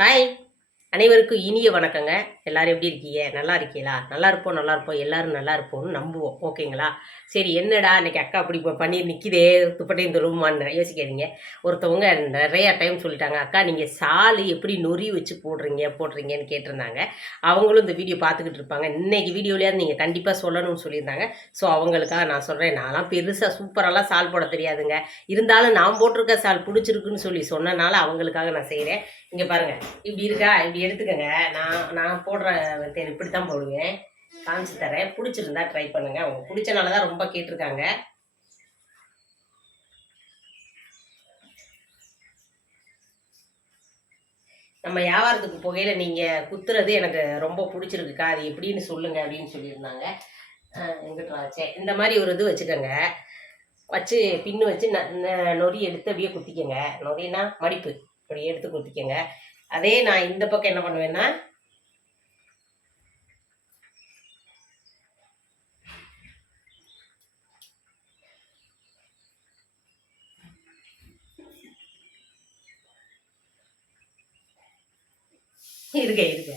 Hi அனைவருக்கும் இனிய வணக்கங்க. எல்லாரும் எப்படி இருக்கீங்க? நல்லா இருக்கீங்களா? நல்லா இருப்போம் நல்லா இருப்போம். எல்லாரும் நல்லா இருப்போம்னு நம்புவோம். ஓகேங்களா? சரி என்னடா இன்னைக்கு அக்கா அப்படி இப்போ பண்ணி நிற்கிதே துப்பட்டையும் தொழுமான்னு யோசிக்காதீங்க. ஒருத்தவங்க நிறையா டைம் சொல்லிட்டாங்க. அக்கா நீங்கள் சாலு எப்படி நொறி வச்சு போடுறீங்க போடுறீங்கன்னு கேட்டிருந்தாங்க. அவங்களும் இந்த வீடியோ பார்த்துக்கிட்டு இருப்பாங்க. இன்னைக்கு வீடியோலேயாவது நீங்கள் கண்டிப்பாக சொல்லணும்னு சொல்லியிருந்தாங்க. ஸோ அவங்களுக்காக நான் சொல்கிறேன் நான்லாம் பெருசாக சூப்பரெல்லாம் சால் போட தெரியாதுங்க. இருந்தாலும் நான் போட்டிருக்க சால் பிடிச்சிருக்குன்னு சொல்லி சொன்னனால அவங்களுக்காக நான் செய்கிறேன் இங்கே பாருங்கள் இப்படி இருக்கா? இப்படி எடுத்துக்கங்க. நான் நான் போடுற தேன் இப்படி தான் போடுவேன். காமிச்சு தரேன். பிடிச்சிருந்தா ட்ரை பண்ணுங்க. அவங்க பிடிச்சனால தான் ரொம்ப கேட்டிருக்காங்க. நம்ம வியாபாரத்துக்கு போகையில் நீங்கள் குத்துறது எனக்கு ரொம்ப பிடிச்சிருக்குக்கா. அது எப்படின்னு சொல்லுங்க அப்படின்னு சொல்லியிருந்தாங்க. எங்கிட்ட வச்சே இந்த மாதிரி ஒரு இது வச்சுக்கோங்க. வச்சு பின்னு வச்சு ந நொறி எடுத்து அப்படியே குத்திக்கோங்க. நொறினா மடிப்பு. அப்படியே எடுத்து குத்திக்கோங்க. அதே நான் இந்த பக்கம் என்ன பண்ணுவேன்னா இருக்க இருக்க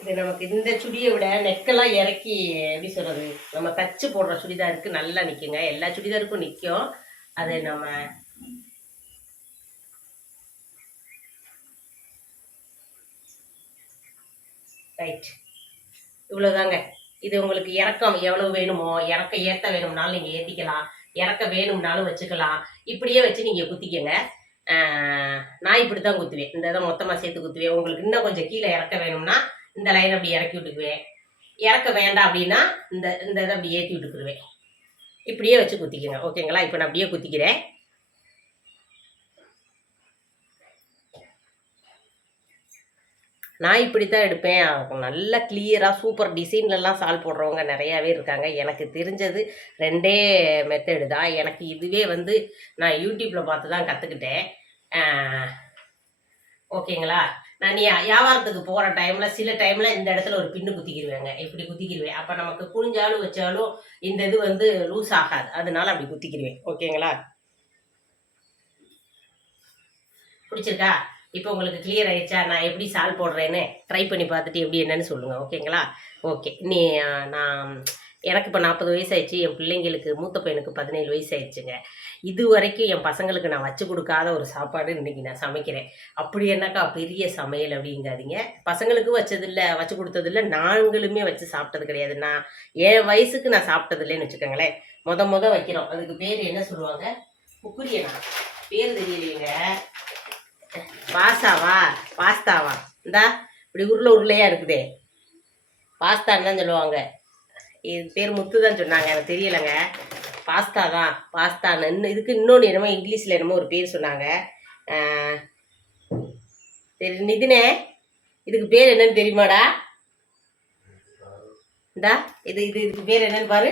இது நமக்கு இந்த சுடியை விட நெக்கெல்லாம் இறக்கி எப்படி சொல்றது நம்ம தச்சு போடுற சுடிதாருக்கு நல்லா நிற்குங்க எல்லா சுடிதாருக்கும் நிற்கும் அது நம்ம ரைட் இவ்வளோதாங்க இது உங்களுக்கு இறக்கம் எவ்வளவு வேணுமோ இறக்க ஏற்ற வேணும்னாலும் நீங்கள் ஏற்றிக்கலாம் இறக்க வேணும்னாலும் வச்சுக்கலாம். இப்படியே வச்சு நீங்கள் குத்திக்கங்க. நான் இப்படி தான் குத்துவேன். இந்த இதை மொத்தமாக சேர்த்து குத்துவேன். உங்களுக்கு இன்னும் கொஞ்சம் கீழே இறக்க வேணும்னா இந்த லைன் அப்படி இறக்கி விட்டுக்குவேன். இறக்க வேண்டாம் அப்படின்னா இந்த இந்த இதை அப்படி ஏற்றி விட்டுக்குருவேன். இப்படியே வச்சு குத்திக்கங்க ஓகேங்களா? இப்போ நான் அப்படியே குத்திக்கிறேன். நான் இப்படி தான் எடுப்பேன் நல்ல கிளியராக சூப்பர் டிசைன்லலாம் சால் போடுறவங்க நிறையாவே இருக்காங்க. எனக்கு தெரிஞ்சது ரெண்டே மெத்தடு தான். எனக்கு இதுவே வந்து நான் யூடியூப்பில் பார்த்து தான் கற்றுக்கிட்டேன் ஓகேங்களா? நான் நீ வியாபாரத்துக்கு போகிற டைமில் சில டைமில் இந்த இடத்துல ஒரு பின்னு குத்திக்கிடுவேங்க இப்படி குத்திக்கிடுவேன் அப்போ நமக்கு குனிஞ்சாலும் வச்சாலும் இந்த இது வந்து லூஸ் ஆகாது. அதனால அப்படி குத்திக்கிடுவேன் ஓகேங்களா? பிடிச்சிருக்கா? இப்போ உங்களுக்கு கிளியர் ஆயிடுச்சா? நான் எப்படி சால் போடுறேன்னு ட்ரை பண்ணி பார்த்துட்டு எப்படி என்னன்னு சொல்லுங்கள் ஓகேங்களா ஓகே நீ நான் எனக்கு இப்போ நாற்பது வயசு ஆயிடுச்சு என் பிள்ளைங்களுக்கு மூத்த பையனுக்கு பதினேழு வயசு ஆயிடுச்சுங்க இது வரைக்கும் என் பசங்களுக்கு நான் வச்சு கொடுக்காத ஒரு சாப்பாடு இன்றைக்கி நான் சமைக்கிறேன். அப்படி என்னக்கா பெரிய சமையல் அப்படிங்காதீங்க. பசங்களுக்கு வச்சதில்ல வச்சு கொடுத்ததில்ல நாங்களுமே வச்சு சாப்பிட்டது கிடையாது. நான் என் வயசுக்கு நான் சாப்பிட்டதில்லைன்னு வச்சுக்கோங்களேன். முத முத வைக்கிறோம். அதுக்கு பேர் என்ன சொல்லுவாங்க? குக்குரியனா. பேர் தெரியலையேங்க. பாசாவா? பாஸ்தாவா? இந்தா இப்படி உருளை உருளையாக இருக்குதே. பாஸ்தான்னு தான் சொல்லுவாங்க. இது பேர் முத்து தான் சொன்னாங்க. எனக்கு தெரியலைங்க. பாஸ்தா தான். பாஸ்தான்னு இன்னும் இதுக்கு இன்னொன்று என்னமோ இங்கிலீஷில் என்னமோ ஒரு பேர் சொன்னாங்க. தெரி சரி நிதினே இதுக்கு பேர் என்னன்னு தெரியுமாடா? இந்தா இது இது இதுக்கு பேர் என்னன்னு பாரு.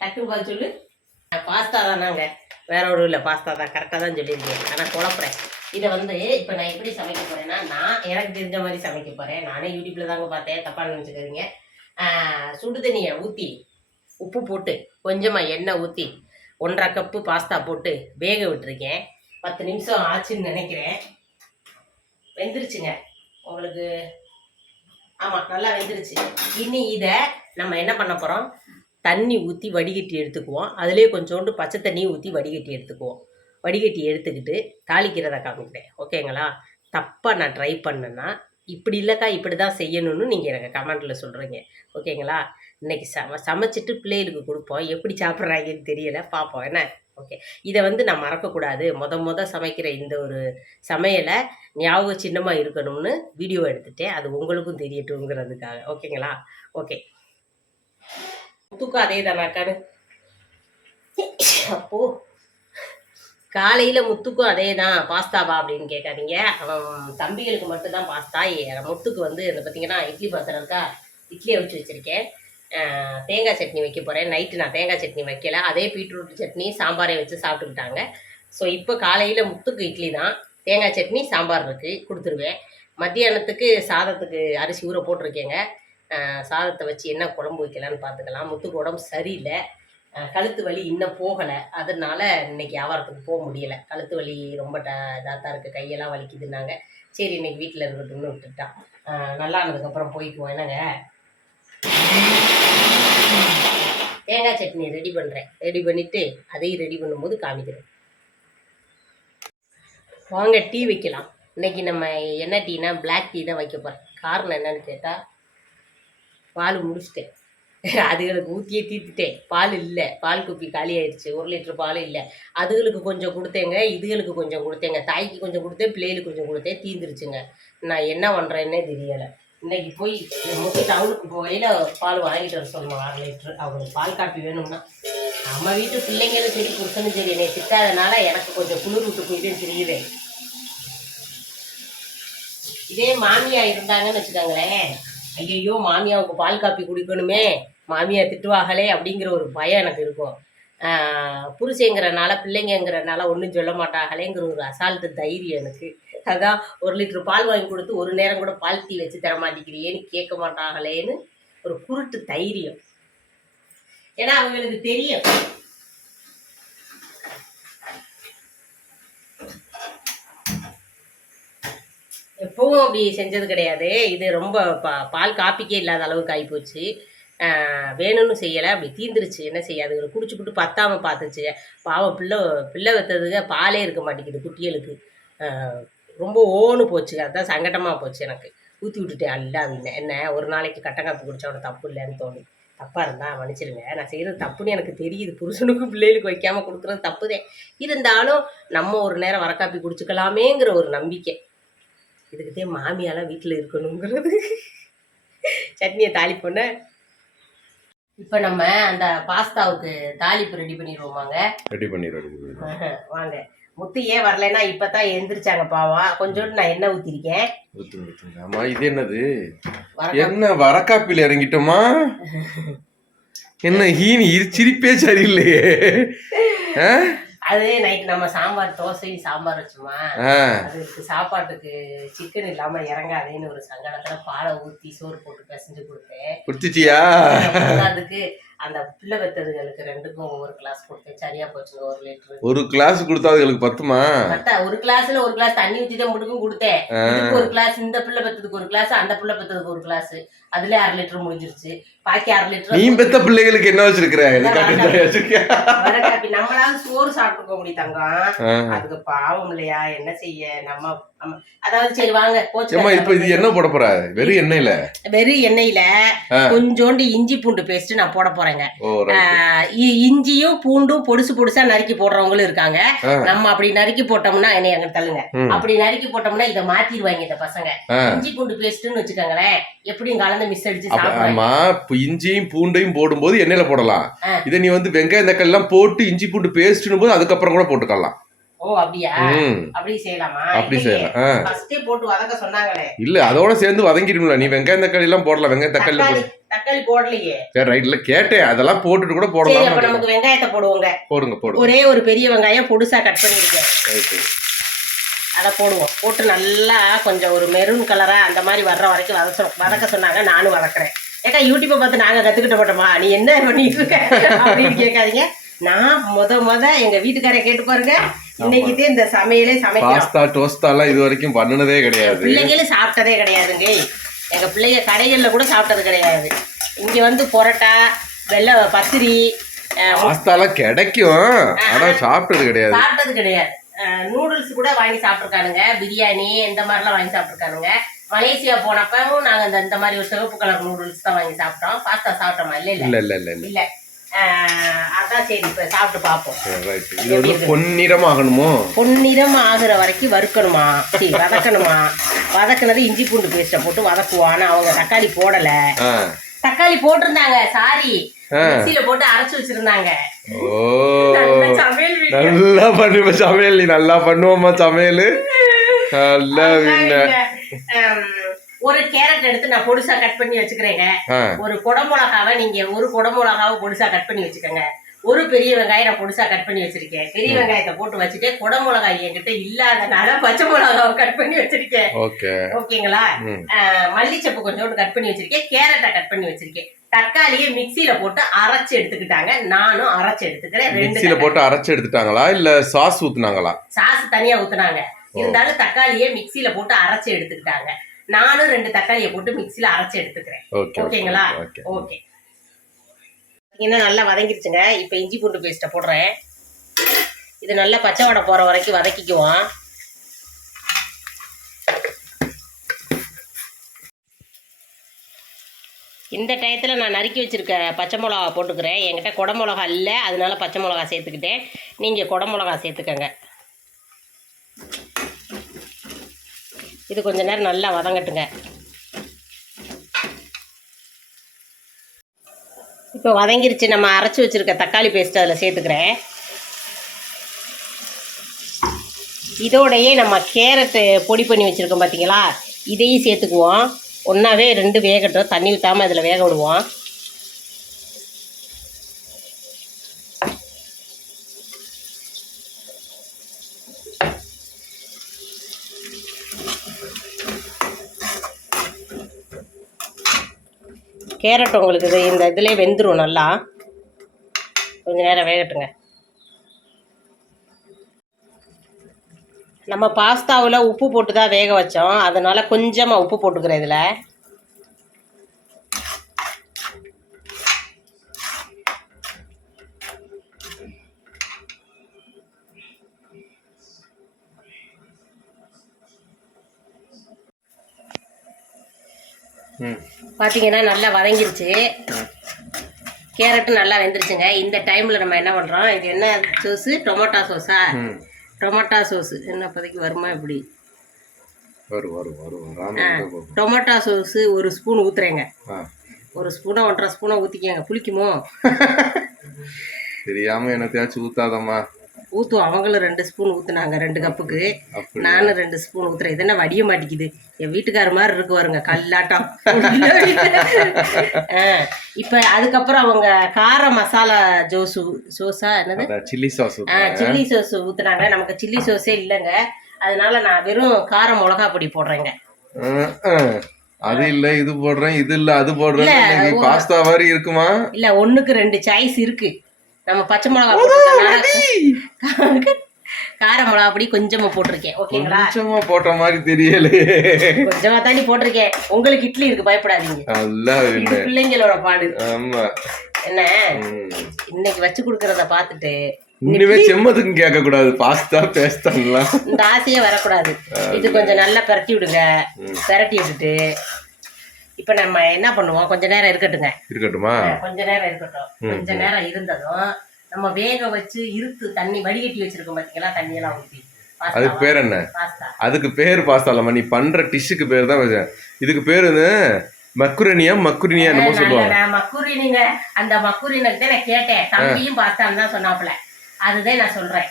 டக்குன்னு பார்த்து சொல்லு. பாஸ்தா தானாங்க. வேற ஒரு இல்லை. பாஸ்தா தான். கரெக்டாக தான் சொல்லியிருக்கேன். ஆனால் குழப்பறேன். இதை வந்து இப்போ நான் எப்படி சமைக்க போகிறேன்னா நான் எனக்கு தெரிஞ்ச மாதிரி சமைக்க போகிறேன் நானே யூடியூப்பில் தாங்க பார்த்தேன். தப்பாக நினச்சிக்கிறீங்க சுடு தண்ணியை ஊற்றி உப்பு போட்டு கொஞ்சமாக எண்ணெய் ஊற்றி ஒன்றரை கப்பு பாஸ்தா போட்டு வேக விட்டுருக்கேன். பத்து நிமிஷம் ஆச்சுன்னு நினைக்கிறேன். வெந்துருச்சுங்க. உங்களுக்கு ஆமாம் நல்லா வெந்துருச்சு. இனி இதை நம்ம என்ன பண்ண போகிறோம் தண்ணி ஊற்றி வடிகட்டி எடுத்துக்குவோம். அதுலேயே கொஞ்சோண்டு பச்சை தண்ணி ஊற்றி வடிகட்டி எடுத்துக்குவோம். வடிகட்டி எடுத்துக்கிட்டு தாளிக்கிறத காமிக்கிறேன். ஓகேங்களா தப்பாக நான் ட்ரை பண்ணேன்னா இப்படி இல்லைக்கா இப்படி தான் செய்யணும்னு நீங்கள் எனக்கு கமெண்ட்டில் சொல்கிறீங்க ஓகேங்களா இன்னைக்கு சம சமைச்சிட்டு பிள்ளைகளுக்கு கொடுப்போம். எப்படி சாப்பிட்றாங்கன்னு தெரியலை. பார்ப்போம். என்ன? ஓகே இதை வந்து நான் மறக்கக்கூடாது. மொத மொதல் சமைக்கிற இந்த ஒரு சமையலை ஞாபக சின்னமாக இருக்கணும்னு வீடியோ எடுத்துட்டேன். அது உங்களுக்கும் தெரியட்டுங்கிறதுக்காக ஓகேங்களா ஓகே தூக்கம் அதே தானாக்கான்னு அப்போ காலையில் முத்துக்கும் அதே தான் பாஸ்தாவா அப்படின்னு கேட்காதீங்க. அவன் தம்பிகளுக்கு மட்டும்தான் பாஸ்தா முத்துக்கு வந்து இந்த பார்த்தீங்கன்னா இட்லி பாத்திரம் இருக்கா? இட்லியை வச்சு வச்சுருக்கேன். தேங்காய் சட்னி வைக்க போகிறேன் நைட்டு நான் தேங்காய் சட்னி வைக்கல. அதே பீட்ரூட் சட்னி சாம்பாரை வச்சு சாப்பிட்டுக்கிட்டாங்க. ஸோ இப்போ காலையில் முத்துக்கு இட்லி தான். தேங்காய் சட்னி சாம்பார் இருக்குது கொடுத்துருவேன். மத்தியானத்துக்கு சாதத்துக்கு அரிசி ஊற போட்டிருக்கேங்க. சாதத்தை வச்சு என்ன குழம்பு வைக்கலான்னு பார்த்துக்கலாம். முத்துக்கு உடம்பு சரியில்லை. கழுத்து வலி இன்னும் போகலை. அதனால இன்னைக்கு வியாபாரத்துக்கு போக முடியலை. கழுத்து வலி ரொம்ப ட இதாக தான் இருக்குது கையெல்லாம் வலிக்குதுன்னாங்க. சரி இன்னைக்கு வீட்டில் இருக்கட்டும்னு விட்டுட்டான். நல்லா ஆனதுக்கப்புறம் போய்க்குவோம். என்னங்க? தேங்காய் சட்னி ரெடி பண்ணுறேன் ரெடி பண்ணிவிட்டு அதையும் ரெடி பண்ணும்போது காமிக்கிறேன். வாங்க டீ வைக்கலாம். இன்னைக்கு நம்ம என்ன டீனா? பிளாக் டீ தான் வைக்க போகிறேன் காரணம் என்னன்னு கேட்டால் பால் முடிச்சிட்டேன். அதுகளுக்கு ஊற்றியே தீர்த்துட்டேன். பால் இல்லை. பால் குப்பி காலி ஆயிடுச்சு ஒரு லிட்டர் பால் இல்லை. அதுகளுக்கு கொஞ்சம் கொடுத்தேங்க இதுகளுக்கு கொஞ்சம் கொடுத்தேங்க. தாய்க்கு கொஞ்சம் கொடுத்தேன் பிள்ளைகளுக்கு கொஞ்சம் கொடுத்தேன். தீர்ந்துருச்சுங்க. நான் என்ன பண்ணுறேன்னே தெரியலை. இன்னைக்கு போய் முக்கிய டவுனுக்கு போகையில் பால் வாங்கிட்டு வர சொல்லணும் அரை லிட்டர். அவங்களுக்கு பால் காப்பி வேணும்னா. நம்ம வீட்டு பிள்ளைங்களும் சரி புருஷனும் சரி என்னை திட்டாதனால எனக்கு கொஞ்சம் குளிர் விட்டு போயிட்டு தெரியுது. இதே மாமியா இருந்தாங்கன்னு வச்சுக்கோங்களேன். ஐயோ மாமியாவுக்கு பால் காப்பி குடிக்கணுமே. மாமியார் திட்டுவாங்களே அப்படிங்கிற ஒரு பயம் எனக்கு இருக்கும். ஆஹ் புருஷங்கிறனால பிள்ளைங்கிறனால ஒன்றும் சொல்ல மாட்டாங்களேங்கிற ஒரு அசால்ட்டு தைரியம் எனக்கு. அதான் ஒரு லிட்டர் பால் வாங்கி கொடுத்து ஒரு நேரம் கூட பால் டீ வச்சு தர மாட்டேங்கிறியேன்னு கேட்க மாட்டாங்களேன்னு ஒரு குருட்டு தைரியம். ஏன்னா அவங்களுக்கு தெரியும். எப்பவும் அப்படி செஞ்சது கிடையாது. இது ரொம்ப பா பால் காப்பிக்கே இல்லாத அளவுக்கு ஆகிப்போச்சு வேணும்னு செய்யலை அப்படி தீந்துருச்சு என்ன செய்யாது குடிச்சுப்புட்டு பத்தாமல் பார்த்துச்சு. பாவம் பிள்ளை பிள்ளை வைத்ததுக்கு பாலே இருக்க மாட்டேங்குது குட்டிகளுக்கு. ரொம்ப ஓன்னு போச்சு. அதுதான் சங்கடமாக போச்சு எனக்கு. ஊற்றி விட்டுட்டேன். அல்ல அப்படின்னு என்ன ஒரு நாளைக்கு கட்டங்காப்பு குடிச்சா தப்பு இல்லைன்னு தோணி. தப்பாக இருந்தால் மன்னிச்சிருங்க. நான் செய்கிறது தப்புன்னு எனக்கு தெரியுது. புருஷனுக்கும் பிள்ளைகளுக்கு வைக்காமல் கொடுக்குறது தப்புதே. இருந்தாலும் நம்ம ஒரு நேரம் வரக்காப்பி குடிச்சுக்கலாமேங்கிற ஒரு நம்பிக்கை. இதுக்கிட்டே மாமியாலாம் வீட்டில் இருக்கணுங்கிறது. சட்னியை தாளிப்பொண்ண இப்போ நம்ம அந்த பாஸ்தாவுக்கு தாளிப்பு ரெடி பண்ணிடுவோமாங்க. ரெடி பண்ணிடுறது வாங்க. முத்து ஏன் வரலைன்னா இப்போ தான் எந்திரிச்சாங்க பாவம். கொஞ்சோண்டு நான் எண்ணெய் ஊற்றிருக்கேன் ஊத்துங்க. ஆமா இது என்னது? என்ன வரக்காப்பில இறங்கிட்டோமா? என்ன ஹீனி இரு சிரிப்பே சரியில்லையே. ஆ? அது நைட் நம்ம சாம்பார் தோசையும் சாம்பார் வச்சோமா? அதுக்கு சாப்பாட்டுக்கு சிக்கன் இல்லாமல் இறங்காதேன்னு ஒரு சங்கடத்தில் பாலை ஊற்றி சோறு போட்டு பிசைஞ்சு கொடுத்தேன். குடிச்சிட்டியா? அதுக்கு அந்த பிள்ளை வெத்ததுகளுக்கு ரெண்டுக்கும் ஒவ்வொரு கிளாஸ் கொடுத்தேன். சரியா போச்சுங்க ஒரு லிட்டரு ஒரு கிளாஸ் கொடுத்தா அதுகளுக்கு பத்துமா? கரெக்டா ஒரு கிளாஸ்ல ஒரு கிளாஸ் தண்ணி ஊத்தி தான் முடுக்கும் கொடுத்தேன். ஒரு கிளாஸ் இந்த பிள்ளை பெத்ததுக்கு ஒரு கிளாஸ் அந்த பிள்ளை பெத்ததுக்கு ஒரு கிளாஸ் அதுல அரை லிட்டர் முடிஞ்சிருச்சு. பாக்கி அரை நீ லிட்டர் பெத்த பிள்ளைகளுக்கு என்ன வச்சிருக்கிற? நம்மளால சோறு சாப்பிட்டுக்க முடியும் தங்கம். அதுக்கு பாவம் இல்லையா? என்ன செய்ய? நம்ம அதாவது சரி வாங்க ஏம்மா இப்ப இது போச்சு என்ன போட போற? வெறும் எண்ணெயில? வெறும் எண்ணெயில. கொஞ்சோண்டு இஞ்சி பூண்டு பேஸ்ட் நான் போட போறேங்க. இஞ்சியும் பூண்டும் பொடுசு பொடுசா நறுக்கி போடுறவங்களும் இருக்காங்க. நம்ம அப்படி நறுக்கி போட்டோம்னா என்னைய அங்க தள்ளுங்க. அப்படி நறுக்கி போட்டோம்னா இதை மாத்திடுவாங்க இந்த பசங்க. இஞ்சி பூண்டு பேஸ்ட்னு வச்சுக்கோங்களேன். எப்படியும் கலந்து மிஸ் அடிச்சு ஆமா இஞ்சியும் பூண்டையும் போடும்போது எண்ணெயில போடலாம். இதை நீ வந்து வெங்காயம் தக்காளி எல்லாம் போட்டு இஞ்சி பூண்டு பேஸ்ட்னு போது அதுக்கப்புறம் கூட போட்டுக்கலாம். இல்ல அதோட சேர்ந்து வதங்கிடும்ல. நீ வெங்காயம் தக்காளி எல்லாம் போடலாம். வெங்காயம் தக்காளி தக்காளி தக்காளி போடலையே. சரி ரைட்ல கேட்டேன். அதெல்லாம் போட்டுட்டு கூட போடலாம். நமக்கு வெங்காயத்தை போடுவோங்க. போடுங்க போடுங்க. ஒரே ஒரு பெரிய வெங்காயம் பொடுசா கட் பண்ணிருக்கேன். அதை போடுவோம். போட்டு நல்லா கொஞ்சம் ஒரு மெரூன் கலரா அந்த மாதிரி வர்ற வரைக்கும் வதக்க வதக்க சொன்னாங்க நானும் வதக்குறேன். ஏக்கா யூடியூப்பை பார்த்து நாங்க கத்துக்கிட்ட மாட்டோமா நீ என்ன பண்ணிட்டு இருக்க? அப்படின்னு கேட்காதீங்க. நான் முத முத எங்க வீட்டுக்காரை கேட்டு பாருங்க. இன்னைக்குதே இந்த சமையலே சமைக்கிறோம். பாஸ்தா இது வரைக்கும் பண்ணுனதே கிடையாது. பிள்ளைங்களும் சாப்பிட்டதே கிடையாதுங்க எங்க பிள்ளைங்க கடைகள்ல கூட சாப்பிட்டது கிடையாது. இங்க வந்து பொரோட்டா வெள்ளை பத்திரி அஹ், பாஸ்தா எல்லாம் கிடைக்கும் ஆனா சாப்பிட்டது கிடையாது. சாப்பிட்டது கிடையாது. நூடுல்ஸ் கூட வாங்கி சாப்பிட்ருக்கானுங்க பிரியாணி இந்த மாதிரிலாம் வாங்கி சாப்பிட்ருக்கானுங்க மலேசியா போனப்பவும் நாங்கள் இந்த இந்த மாதிரி ஒரு சிவப்பு கலர் நூடுல்ஸ் தான் வாங்கி சாப்பிட்டோம். பாஸ்தா சாப்பிட்டோமா? இல்லை இல்லை. இல்ல இல்ல இல்ல அதான் சரி இப்போ சாப்பிட்டு பார்ப்போம். இது வந்து பொன்னிறம் ஆகணுமோ? பொன்னிறம் ஆகுற வரைக்கும் வறுக்கணுமா? சரி வதக்கணுமா? வதக்குனது இஞ்சி பூண்டு பேஸ்ட்டை போட்டு வதக்குவோம். ஆனா அவங்க தக்காளி போடலை. தக்காளி போட்டிருந்தாங்க சாரி. மிக்சியில போட்டு அரைச்சு வச்சிருந்தாங்க. நல்ல பண்ணுவ சமையல் நீ நல்லா பண்ணுவோமா சமையல். நல்லா ஒரு கேரட் எடுத்து நான் பொடிசா கட் பண்ணி வச்சுக்கிறேங்க. ஒரு குடமிளகாவை நீங்க ஒரு குடமிளகாவை பொடிசா கட் பண்ணி வச்சுக்கோங்க. ஒரு பெரிய வெங்காயம் நான் பொடிசா கட் பண்ணி வச்சிருக்கேன். பெரிய வெங்காயத்தை போட்டு வச்சுட்டு குடமிளகாய் என்கிட்ட இல்லாதனால பச்சை மிளகாவை கட் பண்ணி வச்சிருக்கேன். ஓகே. ஓகேங்களா? மல்லிச்சப்பு கொஞ்சோண்டு கட் பண்ணி வச்சிருக்கேன். கேரட்டை கட் பண்ணி வச்சிருக்கேன். தக்காளியை மிக்சியில போட்டு அரைச்சு எடுத்துக்கிட்டாங்க. நானும் அரைச்சு எடுத்துக்கிறேன். மிக்சியில போட்டு அரைச்சு எடுத்துட்டாங்களா? இல்ல சாஸ் ஊத்துனாங்களா? சாஸ் தனியா ஊத்துனாங்க. இருந்தாலும் தக்காளியை மிக்சியில போட்டு அரைச்சு எடுத்துக்கிட்டாங்க. நானும் ரெண்டு தக்காளியை போட்டு மிக்சியில அரைச்சு எடுத்துக்கிறேன். ஓகே ஓகேங்களா? ஓகே. ஓகே. இன்னும் நல்லா வதங்கிருச்சுங்க. இப்போ இஞ்சி பூண்டு பேஸ்ட்டை போடுறேன். இது நல்லா பச்சை வடை போகிற வரைக்கும் வதக்கிக்குவோம். இந்த டயத்தில் நான் நறுக்கி வச்சுருக்க பச்சை மிளகா போட்டுக்கிறேன். என்கிட்ட குட மிளகா இல்லை அதனால பச்சை மிளகா சேர்த்துக்கிட்டேன். நீங்கள் குட மிளகா சேர்த்துக்கங்க. இது கொஞ்ச நேரம் நல்லா வதங்கட்டுங்க. இப்போ வதங்கிருச்சு. நம்ம அரைச்சி வச்சுருக்க தக்காளி பேஸ்ட் அதில் சேர்த்துக்கிறேன். இதோடையே நம்ம கேரட்டு பொடி பண்ணி வச்சுருக்கோம் பார்த்தீங்களா இதையும் சேர்த்துக்குவோம். ஒன்றாவே ரெண்டு வேகட்டும். தண்ணி ஊற்றாமல் அதில் வேக விடுவோம். கேரட் உங்களுக்கு இது இந்த இதுலேயே வெந்துடும் நல்லா. கொஞ்சம் நேரம் வேகட்டுங்க. நம்ம பாஸ்தாவில் உப்பு போட்டு தான் வேக வச்சோம். அதனால் கொஞ்சமாக உப்பு போட்டுக்கிறேன் இதில். ம். பார்த்தீங்கன்னா நல்லா வதங்கிருச்சு. கேரட்டும் நல்லா வெந்துருச்சுங்க. இந்த டைமில் நம்ம என்ன பண்ணுறோம் இது என்ன சோஸு டொமேட்டோ சோஸா டொமேட்டோ சோஸு என்ன இப்போதைக்கு வருமா இப்படி. டொமேட்டோ சோஸு ஒரு ஸ்பூன் ஊற்றுறேங்க ஒரு ஸ்பூனை ஒன்றரை ஸ்பூனை ஊற்றிக்கங்க புளிக்குமோ? தெரியாம என்னத்தையாச்சும் ஊத்தாதம்மா. ஊற்றுவோம் அவங்களும் ரெண்டு ஸ்பூன் ஊற்றுனாங்க ரெண்டு கப்புக்கு. நானும் ரெண்டு ஸ்பூன் ஊற்றுறேன் இது என்ன வடிய மாட்டேங்குது என் வீட்டுக்கார மாதிரி இருக்கு பாருங்க கல்லாட்டம். இப்போ அதுக்கப்புறம் அவங்க கார மசாலா ஜோஸு சோஸா என்னது? சில்லி சாஸ் ஆ சில்லி சோஸ் ஊற்றுனாங்க நமக்கு சில்லி சோஸே இல்லைங்க. அதனால நான் வெறும் கார மிளகா பொடி போடுறேங்க. அது இல்ல இது போடுறேன் இது இல்ல அது போடுறேன் பாஸ்தா மாதிரி இருக்குமா? இல்லை ஒன்றுக்கு ரெண்டு சாய்ஸ் இருக்கு. நம்ம பச்சை மிளகா போட்டுருக்கனால கார மிளகா பொடி கொஞ்சமாக போட்டிருக்கேன். ஓகேங்களா? கொஞ்சமா போட்ட மாதிரி தெரியலையே. கொஞ்சமா தாண்டி போட்டிருக்கேன். உங்களுக்கு இட்லி இருக்கு பயப்படாதீங்க. பிள்ளைங்களோட பாடு. ஆமா. என்ன. இன்னைக்கு வச்சு கொடுக்கறத பார்த்துட்டு இனிமே செம்மதுக்கும் கேட்க கூடாது பாஸ்தா பேஸ்தான்லாம். இந்த ஆசையே வரக்கூடாது. இது கொஞ்சம் நல்லா பிரட்டி விடுங்க. பிரட்டி விட்டுட்டு இப்ப நம்ம என்ன பண்ணுவோம்? கொஞ்ச நேரம் இருக்கட்டுங்க. இருக்கட்டுமா? கொஞ்ச நேரம் இருக்கட்டும். கொஞ்ச நேரம் இருந்ததும் நம்ம வேக வச்சு இருத்து தண்ணி வடிகட்டி வச்சிருக்கோம் பாத்தீங்களா? தண்ணி எல்லாம் ஊத்தி அதுக்கு பேர் என்ன? அதுக்கு பேர் பாஸ்தா இல்லம்மா. நீ பண்ற டிஷ்ஷுக்கு பேர் தான் இதுக்கு பேர் வந்து மக்குரனியா மக்குரினியா என்னமோ சொல்லுவாங்க. மக்குரினிங்க அந்த மக்குரினுக்கு தான் நான் கேட்டேன். தம்பியும் பாஸ்தான்னு தான் சொன்னாப்புல. அதுதான் நான் சொல்றேன்.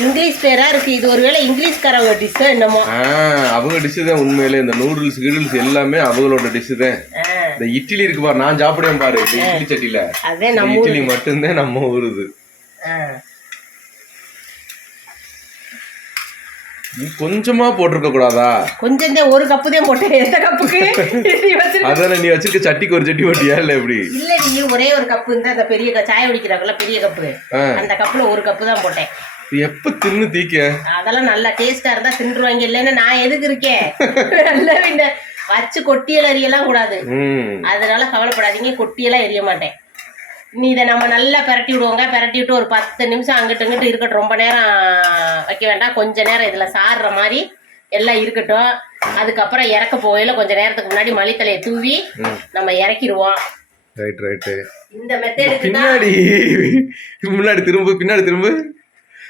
இங்கிலீஷ் பேரா இருக்கு. இது ஒருவேளை இங்கிலீஷ்காரவங்க டிஷ்ஷோ என்னமோ. அவங்க டிஷ்ஷு தான் உண்மையிலே. இந்த நூடுல்ஸ் கீடுல்ஸ் எல்லாமே அவங்களோட டிஷ்ஷு தான். இந்த இட்லி இருக்கு பாரு நான் சாப்பிடுவேன் பாரு இந்த இட்லி சட்டியில. அதே நம்ம இட்லி மட்டும்தான் நம்ம ஊருது. கொஞ்சமா போட்டிருக்க கூடாதா? கொஞ்சம் தான் ஒரு கப்பு தான் போட்டேன். எந்த கப்புக்கு அதானே நீ வச்சிருக்க சட்டிக்கு ஒரு சட்டி போட்டியா இல்ல எப்படி? இல்ல நீ ஒரே ஒரு கப்பு இருந்தா அந்த பெரிய சாய குடிக்கிறாங்கல்ல பெரிய கப்பு. அந்த கப்புல ஒரு கப்பு தான் போட்டேன். எப்ப தின்னு தீக்க? அதெல்லாம் நல்லா டேஸ்டா இருந்தா தின்றுவாங்க. இல்லைன்னா நான் எதுக்கு இருக்கேன்? நல்லா பின்ன வச்சு கொட்டியெல்லாம் எரியலாம் கூடாது. அதனால கவலைப்படாதீங்க. கொட்டியெல்லாம் எரிய மாட்டேன். நீ இதை நம்ம நல்லா பிரட்டி விடுவோங்க. பிரட்டி விட்டு ஒரு பத்து நிமிஷம் அங்கிட்டு இங்கிட்டு இருக்கட்டும். ரொம்ப நேரம் வைக்க வேண்டாம். கொஞ்ச நேரம் இதில் சாடுற மாதிரி எல்லாம் இருக்கட்டும். அதுக்கப்புறம் இறக்க போகையில கொஞ்ச நேரத்துக்கு முன்னாடி மல்லித்தலையை தூவி நம்ம இறக்கிடுவோம். ரைட் ரைட்டு இந்த மெத்தேடுக்கு தான் பின்னாடி முன்னாடி திரும்ப பின்னாடி திரும்ப.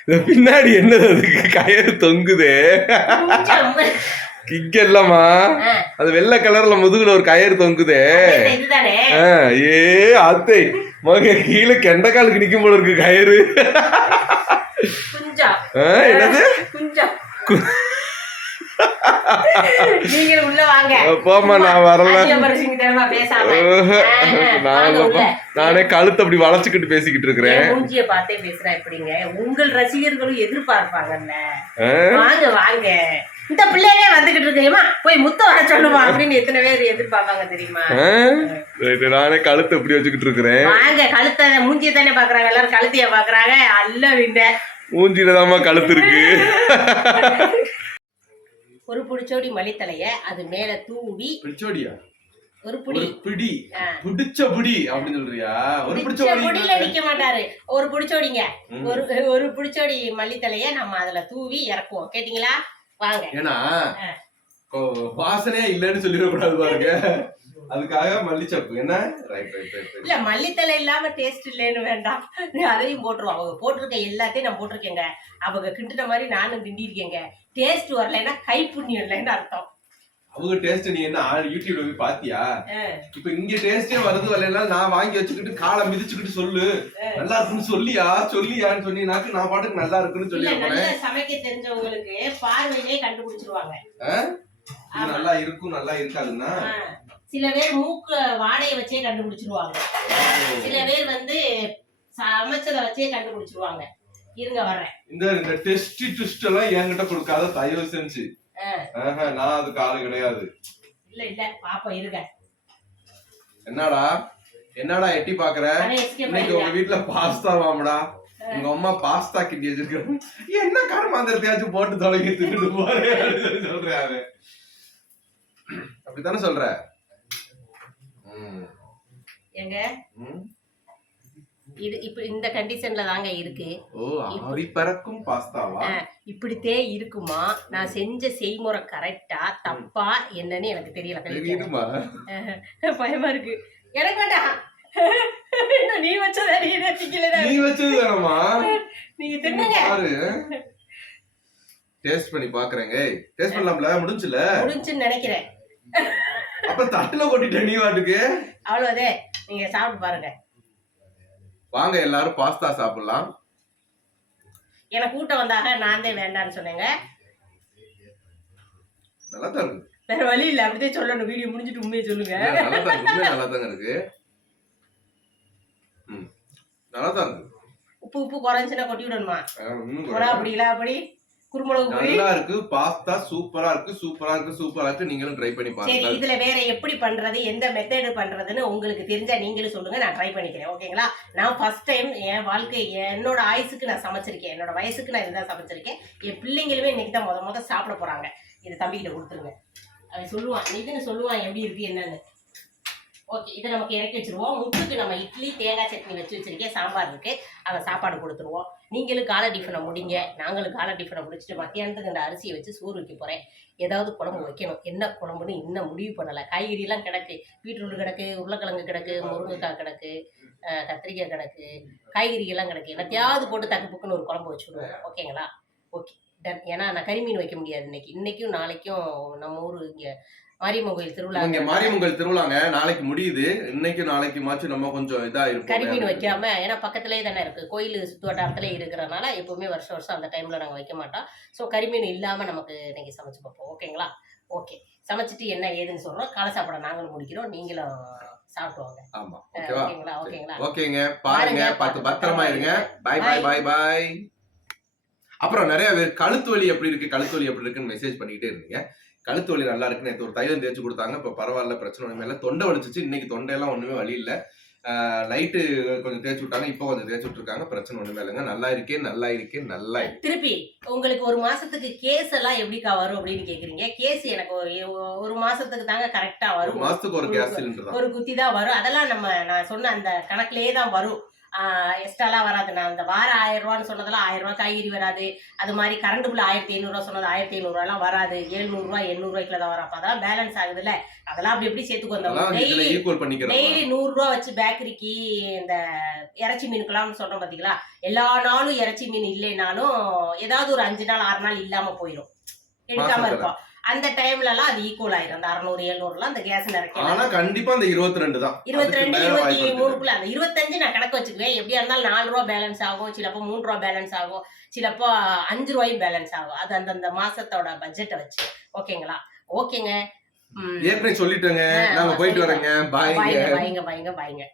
இந்த பின்னாடி என்னது? அதுக்கு கயிறு தொங்குதே. கிக்க இல்லம்மா அது வெள்ளை கலர்ல முதுகுல ஒரு கயிறு தொங்குதே. ஏ அத்தை மக கீழே கெண்டைக்காலுக்கு நிக்கும் போல இருக்கு கயிறு. என்னது? போம்மா நான் வரல. நான் கழுத்து அப்படி வளைச்சுக்கிட்டு பேசிக்கிட்டு இருக்கிறேன். மூஞ்சிய பார்த்தே பேசுறா எப்படிங்க? உங்கள் ரசிகர்களும் எதிர்பார்ப்பாங்கல்ல. ஆ? வாங்க வாங்க. இந்த பிள்ளையே வந்துகிட்டு இருக்கேமா போய் முத்த வர சொல்லுமா அப்படின்னு எத்தனை பேர் எதிர்பார்ப்பாங்க தெரியுமா? நானே கழுத்து இப்படி வச்சுக்கிட்டு இருக்கிறேன். வாங்க கழுத்தை மூஞ்சிய தானே பாக்குறாங்க எல்லாரும் கழுத்தைய பாக்குறாங்க அல்ல விண்ட. மூஞ்சில தாம்மா கழுத்து இருக்கு. ஒரு புடிச்சோடி மல்லித்தலைய அது மேல தூவி பிடிச்சோடியா? ஒரு புடி. பிடி. பிடிச்ச பிடி அப்படின்னு சொல்றியா? ஒரு பிடிச்ச புடியில நிக்க மாட்டாரு. ஒரு புடிச்சோடிங்க. ஒரு ஒரு புடிச்சோடி மல்லித்தலைய நம்ம அதுல தூவி இறக்குவோம். கேட்டீங்களா? வாங்க. ஏன்னா வாசனையே இல்லைன்னு சொல்லிடக்கூடாது பாருங்க. அதுக்காக மல்லிச்சப்பு. என்ன? ரைட் ரைட் ரைட் இல்ல மல்லித்தலை இல்லாம டேஸ்ட் இல்லைன்னு வேண்டாம். அதையும் போட்டுருவோம். அவங்க போட்டிருக்க எல்லாத்தையும் நான் போட்டிருக்கேங்க. அவங்க கிண்டுன மாதிரி நானும் கிண்டிருக்கேங்க டேஸ்ட் வரலைன்னா கைப்புண்ணியம் இல்லைன்னு அர்த்தம். அவங்க டேஸ்ட் நீ என்ன யூடியூப்ல போய் பாத்தியா. இப்ப இங்க டேஸ்டே வருது வரல. நான் வாங்கி வச்சுக்கிட்டு காலை மிதிச்சுக்கிட்டு சொல்லு. நல்லா இருக்குன்னு சொல்லியா? சொல்லியான்னு சொன்னீங்கன்னாக்கு நான் பாட்டுக்கு நல்லா இருக்குன்னு சொல்லி சமைக்க தெரிஞ்சவங்களுக்கு பார்வையிலே கண்டுபிடிச்சிருவாங்க. இது நல்லா இருக்கும் நல்லா இருக்காதுன்னா. சில பேர் மூக்கு வாடையை வச்சே கண்டுபிடிச்சிருவாங்க. சில பேர் வந்து சமைச்சதை வச்சே கண்டுபிடிச்சிருவாங்க. இருங்க வர்றேன். இந்த இந்த டெஸ்ட் ட்விஸ்ட் எல்லாம் என்கிட்ட கொடுக்காத தயவு செஞ்சு. நான் அதுக்கு ஆளு கிடையாது. இல்ல இல்ல பாப்போம் இருங்க. என்னடா? என்னடா எட்டி பாக்குற? இன்னைக்கு உங்க. வீட்டுல பாஸ்தா வாமடா உங்க அம்மா பாஸ்தா கிண்டி வச்சிருக்காங்க என்ன கருமாந்திரத்தையாச்சும் போட்டு தொலைங்கி தின்னுட்டு போறே அவன் அப்படித்தானே சொல்ற? ஏங்க. இது இப்ப இந்த கண்டிஷன்ல தாங்க இருக்கு. ஓ ஆவி பறக்கும் பாஸ்தாவா இப்படித்தே இருக்குமா? நான் செஞ்ச செய்முறை கரெக்டா தப்பா என்னன்னு எனக்கு தெரியல. பயமா இருக்கு. எனக்கு வேண்டாம். நீ வச்சதா நீ நெத்திக்கல நீ வச்சது தானம்மா? நீங்க தின்னுங்க. பாரு. டேஸ்ட் பண்ணி பாக்குறேங்க டேஸ்ட் பண்ணலாம்ல? முடிஞ்சுல? முடிஞ்சுன்னு நினைக்கிறேன். அப்ப தட்டுல கொட்டிட்ட நீ வாட்டுக்கு? அவ்வளவுதே. நீங்க சாப்பிட்டு பாருங்க. வாங்க எல்லாரும் பாஸ்தா சாப்பிடலாம். எனக்கு கூட்டம் வந்தாக நான் தான் வேண்டான்னு சொன்னேங்க. நல்லா தான் இருக்கு. வேற வழி இல்ல அப்படியே சொல்லணும். வீடியோ முடிஞ்சிட்டு உண்மையை சொல்லுங்க. நல்லா தான் நல்லா தாங்க இருக்கு. நல்லா தான் இருக்கு. உப்பு உப்பு குறைஞ்சுன்னா கொட்டி விடணுமா. அப்படி இல்ல அப்படி. குருமுளகு நல்லா இருக்கு. பாஸ்தா சூப்பரா இருக்கு. சூப்பரா இருக்கு. சூப்பரா இருக்கு. நீங்களும் ட்ரை பண்ணி சரி பாருங்க. இதுல வேற எப்படி பண்றது? எந்த மெத்தடு பண்றதுன்னு உங்களுக்கு தெரிஞ்சா நீங்களும் சொல்லுங்க. நான் ட்ரை பண்ணிக்கிறேன். ஓகேங்களா? நான் ஃபர்ஸ்ட் டைம் என் வாழ்க்கை என்னோட ஆயுசுக்கு நான் சமைச்சிருக்கேன். என்னோட வயசுக்கு நான் இதுதான் சமைச்சிருக்கேன். என் பிள்ளைங்களுமே இன்னைக்கு தான் முத முத சாப்பிட போறாங்க. இதை தம்பிக்கிட்ட கொடுத்துருங்க. அவன் சொல்லுவான் நிதின்னு சொல்லுவான் எப்படி இருக்கு என்னன்னு. ஓகே இதை நமக்கு இறக்கி வச்சிருவோம். முட்டுக்கு நம்ம இட்லி தேங்காய் சட்னி வச்சு வச்சிருக்கேன். சாம்பார் இருக்கு. அதை சாப்பாடு கொடுத்துருவோம். நீங்களும் காலை டிஃபனை முடிங்க. நாங்களும் காலை டிஃபனை முடிச்சுட்டு மத்தியானத்துக்கு இந்த அரிசியை வச்சு சோறு வைக்க போகிறேன் ஏதாவது குழம்பு வைக்கணும். என்ன குழம்புன்னு இன்னும் முடிவு பண்ணலை. காய்கறியெல்லாம் கிடக்கு. பீட்ரூட் கிடக்கு உருளைக்கிழங்கு கிடக்கு முருங்கைக்காய் கிடக்கு கத்திரிக்காய் கிடக்கு காய்கறிகள்லாம் கிடக்கு. என்னத்தையாவது போட்டு தக்கு புக்குன்னு ஒரு குழம்பு வச்சுடுவோம். ஓகேங்களா ஓகே டன் ஏன்னா நான் கறிமீன் வைக்க முடியாது இன்னைக்கு. இன்னைக்கும் நாளைக்கும் நம்ம ஊர் இங்கே மாரியம்மன் கோயில் திருவிழா இங்க மாரியம்மங்கல் திருவிழாங்க. நாளைக்கு முடியுது. இன்னைக்கு நாளைக்கு மாச்சும் நம்ம கொஞ்சம் இதா கறிமீன் இருப்போம் வைக்காம ஏன்னா பக்கத்துலேயே தானே இருக்கு. கோயில் சுத்து வட்டாரத்துல இருக்கிறனால எப்பவுமே வருஷம் வருஷம் அந்த டைம்ல நாங்கள் வைக்க மாட்டோம். ஸோ கறிமீன் இல்லாம நமக்கு இன்னைக்கு சமைச்சு பார்ப்போம். ஓகேங்களா? ஓகே. சமைச்சிட்டு என்ன ஏதுன்னு சொல்றோம். காலை சாப்பாடை நாங்களும் முடிக்கிறோம். நீங்களும் சாப்பிட்டு வாங்க. ஆமா. ஓகேங்களா? ஓகேங்களா? ஓகேங்க. பாருங்க. பாருங்க, பார்த்து பத்திரமா இருங்க. பாய் பாய் பாய் பாய் அப்புறம் நிறைய பேர் கழுத்து வலி எப்படி இருக்கு கழுத்து வலி எப்படி இருக்குன்னு மெசேஜ் பண்ணிக்கிட்டே இருந்தீங்க. கழுத்து வலி நல்லா இருக்கு நேற்று ஒரு தைலம் தேய்ச்சி கொடுத்தாங்க. இப்போ பரவாயில்ல பிரச்சனை ஒன்றுமே இல்லை. தொண்டை வலிச்சிச்சு. இன்னைக்கு தொண்டையெல்லாம் ஒண்ணுமே வலி இல்லை. நைட்டு கொஞ்சம் தேய்ச்சி விட்டாங்க. இப்போ கொஞ்சம் தேய்ச்சி விட்டுருக்காங்க. பிரச்சனை ஒண்ணுமே இல்லைங்க. நல்லா இருக்கே நல்லா இருக்கே நல்லா இருக்கு. திருப்பி உங்களுக்கு ஒரு மாசத்துக்கு கேஸ் எல்லாம் எப்படிக்கா வரும் அப்படின்னு கேக்குறீங்க? கேஸ் எனக்கு ஒரு ஒரு மாசத்துக்கு தாங்க கரெக்டா வரும். மாசத்துக்கு ஒரு கேஸ் சிலிண்டர் ஒரு குத்தி தான் வரும். அதெல்லாம் நம்ம நான் சொன்ன அந்த கணக்குலயே தான் வரும். எக்ஸ்ட்ராலாம் வராது. நான் அந்த வாரம் ஆயிரம் ரூபான்னு சொன்னதெல்லாம் ஆயிரம் ரூபாய் காய்கறி வராது. அது மாதிரி கரண்ட் பில் ஆயிரத்தி ஐநூறுரூவா சொன்னது ஆயிரத்தி ஐநூறுரூவாலாம் வராது. எழுநூறுவா எண்ணூறுவாய்க்குள்ள தான் வரும். அப்போ அதெல்லாம் பேலன்ஸ் ஆகுதுல்ல. அதெல்லாம் அப்படி எப்படி சேர்த்துக்கு வந்தோம்? டெய்லி நூறுரூவா வச்சு பேக்கரிக்கு இந்த இறைச்சி மீனுக்கெல்லாம் சொல்றோம் பார்த்தீங்களா எல்லா நாளும் இறைச்சி மீன் இல்லைனாலும் ஏதாவது ஒரு அஞ்சு நாள் ஆறு நாள் இல்லாம போயிடும் எடுக்காம மாசத்துல. இருப்போம். அந்த டைம்ல எல்லாம் அது ஈக்குவல் ஆயிரும். அந்த அறுநூறு எழுநூறுலாம் அந்த கேஸ் நிறைக்க ஆனா கண்டிப்பா அந்த இருபத்தி ரெண்டு தான் இருபத்தி ரெண்டு இருபத்தி. மூணுக்குள்ள அந்த இருபத்தஞ்சு நான் கணக்கு வச்சுக்குவேன். எப்படியா இருந்தாலும் நாலு ரூபா பேலன்ஸ் ஆகும். சிலப்போ மூணு ரூபா பேலன்ஸ் ஆகும். சிலப்போ அஞ்சு ரூபாயும் பேலன்ஸ் ஆகும். அது அந்தந்த மாசத்தோட பட்ஜெட்டை வச்சு. ஓகேங்களா? ஓகேங்க. ஏற்கனவே சொல்லிட்டேங்க. நாங்க போயிட்டு. வரேங்க பாய்ங்க பாய்ங்க பாய்ங்க பாய்ங்க.